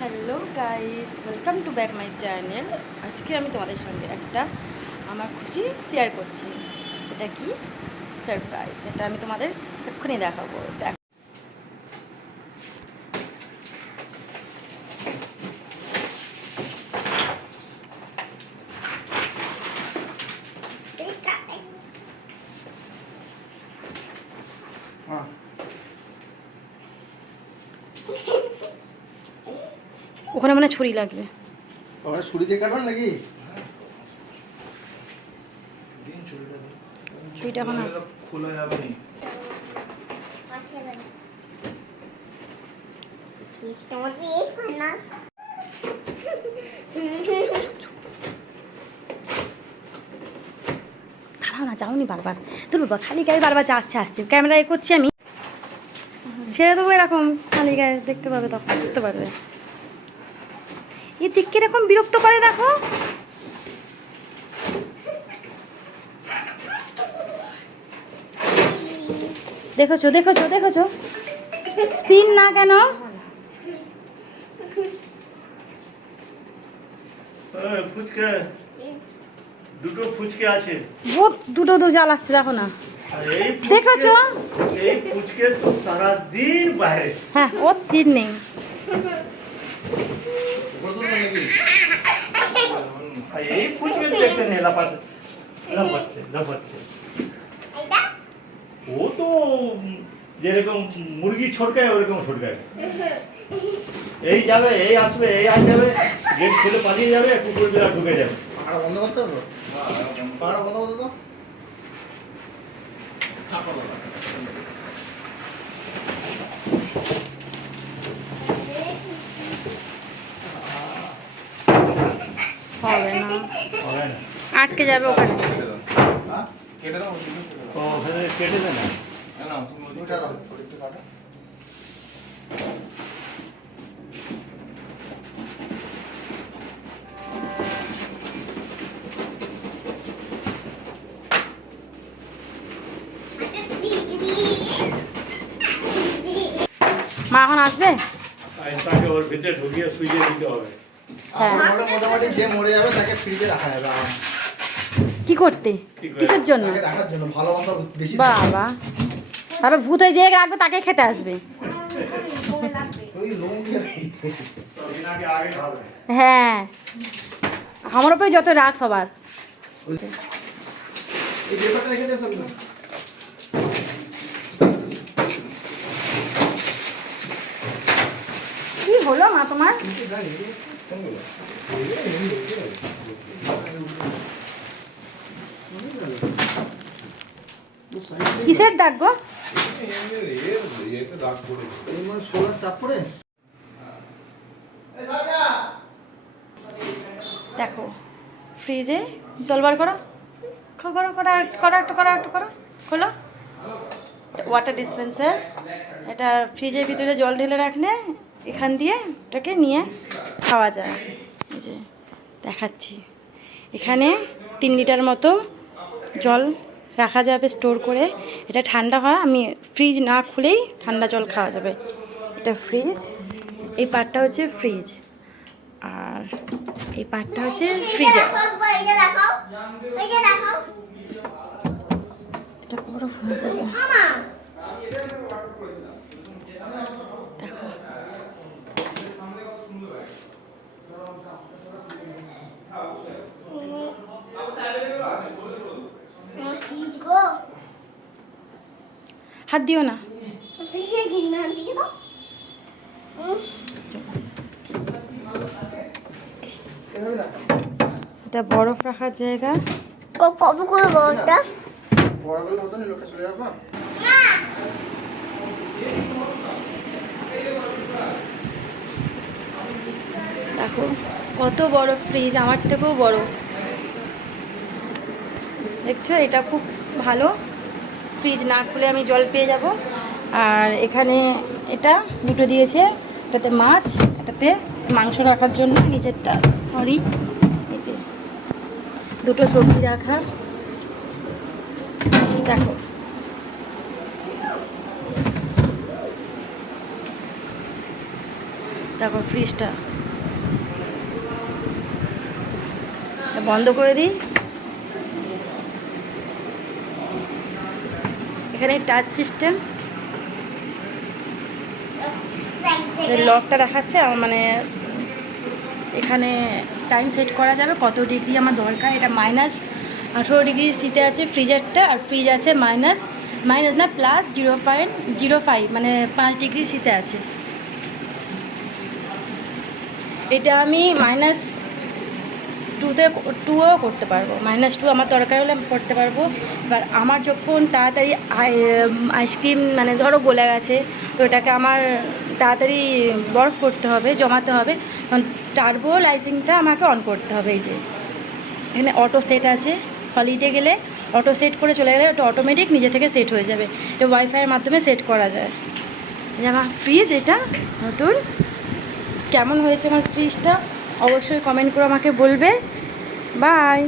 Hello guys, welcome to back my channel. আজকে আমি তোমাদের সঙ্গে একটা আমার খুশি শেয়ার করছি। এটা কি সারপ্রাইজ, এটা আমি তোমাদের এক্ষুনি দেখাবো। ওখানে মানে ছুরি লাগবে। ওখানে ছুরি দিয়ে কাটবেন নাকি? ছুরিটা এখন খোলা যাবে না। দাঁড়াও না, যাওনি বারবার। তোর বাবা খালি গায়ে বারবার যাচ্ছে আসছে, ক্যামেরা এ করছি আমি, ছেড়ে দেবো এরকম খালি গায়ে, দেখতে পাবে তখন বুঝতে পারবে। এই দিক কিরকম বিরক্ত করে দেখো। দেখেছো দেখেছো দেখেছো, স্থির না কেন? ফুচকা দুটো ফুচকা আছে, বহুত দুটো দু জ্বালাচ্ছে দেখো না। দেখেছো এই ফুচকে তো সারা দিন বাইরে। হ্যাঁ, ওর স্থির নেই। এই ফুচকে দেখতে নেই, লাফাচ্ছে লাফাচ্ছে লাফাচ্ছে। ও তো যেরকম মুরগি ছটকায় ওরকম ছটকায়। এই যাবে, এই আসবে, এই আজ যাবে, গেট খুলে পালিয়ে যাবে, কুকুর বিড়া ঢুকে যাবে। পাড়া বন্ধ করতে হবে, পাড়া বন্ধ করতে তো। হবে না, আটকে যাবে ওখানে। কেটে দাও, ওখানে কেটে দে না। না তুমি ওইটা দাও, একটু কাটো। মা এখন আসবে? তাকে ওর ভিতরে ঢুকিয়ে শুইয়ে দিতে হবে। হ্যাঁ, মোটামুটি যে মরে যাবে তাকে ফ্রিজে রাখা যাবে। কি করতে, কিসের জন্য? তাকে রাখার জন্য, ভালোবাসা বেশি। বাবা, তারপর ভূত হয়ে যে রাখবে তাকে খেতে আসবে। হ্যাঁ, আমার উপরে যত রাগ সবার। কি হলো মা তোমার? কিসের ডাক গো? দেখো ফ্রিজে জল বার করো, করো করো করো একটু করো একটু করো, খোলো। ওয়াটার ডিসপেন্সার, এটা ফ্রিজের ভিতরে জল ঢেলে রাখলে এখান দিয়ে ওটাকে নিয়ে খাওয়া যায়। এই যে দেখাচ্ছি, এখানে 3 লিটার মতো জল রাখা যাবে স্টোর করে। এটা ঠান্ডা হয়, আমি ফ্রিজ না খুলেই ঠান্ডা জল খাওয়া যাবে। এটা ফ্রিজ, এই পার্টটা হচ্ছে ফ্রিজ, আর এই পার্টটা হচ্ছে ফ্রিজার। এটা বরফ হয়ে যাবে, দেখো। হাত দিও না। এটা বরফ রাখার জায়গা। কবে করে বড়টা বড় গেলে হতো না, লোকটা চলে যাবে। দেখো কত বড় ফ্রিজ, আমার থেকেও বড়। দেখছো, এটা খুব ভালো, ফ্রিজ না খুলে আমি জল পেয়ে যাব। আর এখানে এটা দুটো দিয়েছে, এটাতে মাছ, এটাতে মাংস রাখার জন্য, নিচেরটা সরি এই যে দুটো সবজি রাখা। দেখো তারপর ফ্রিজটা বন্ধ করে দিই। এখানে টাচ সিস্টেম, লকটা দেখাচ্ছে আমার, মানে এখানে টাইম সেট করা যাবে কত ডিগ্রি আমার দরকার। এটা -18 ডিগ্রি সিতে আছে ফ্রিজারটা, আর ফ্রিজ আছে মাইনাস না +0.05 মানে 5 ডিগ্রি সিতে আছে। এটা আমি -2ও করতে পারবো, -2 আমার দরকার হলে আমি করতে পারবো। এবার আমার যখন তাড়াতাড়ি আইসক্রিম মানে ধরো গলে গেছে, তো এটাকে আমার তাড়াতাড়ি বরফ করতে হবে, জমাতে হবে, তখন টার্বো আইসিংটা আমাকে অন করতে হবে। এই যে এখানে অটো সেট আছে, হলিডে গেলে অটো সেট করে চলে গেলে ওটা অটোমেটিক নিজে থেকে সেট হয়ে যাবে। এটা ওয়াইফাইয়ের মাধ্যমে সেট করা যায়। এই আমার ফ্রিজ এটা নতুন। কেমন হয়েছে আমার ফ্রিজটা অবশ্যই কমেন্ট করে আমাকে বলবে। বাই।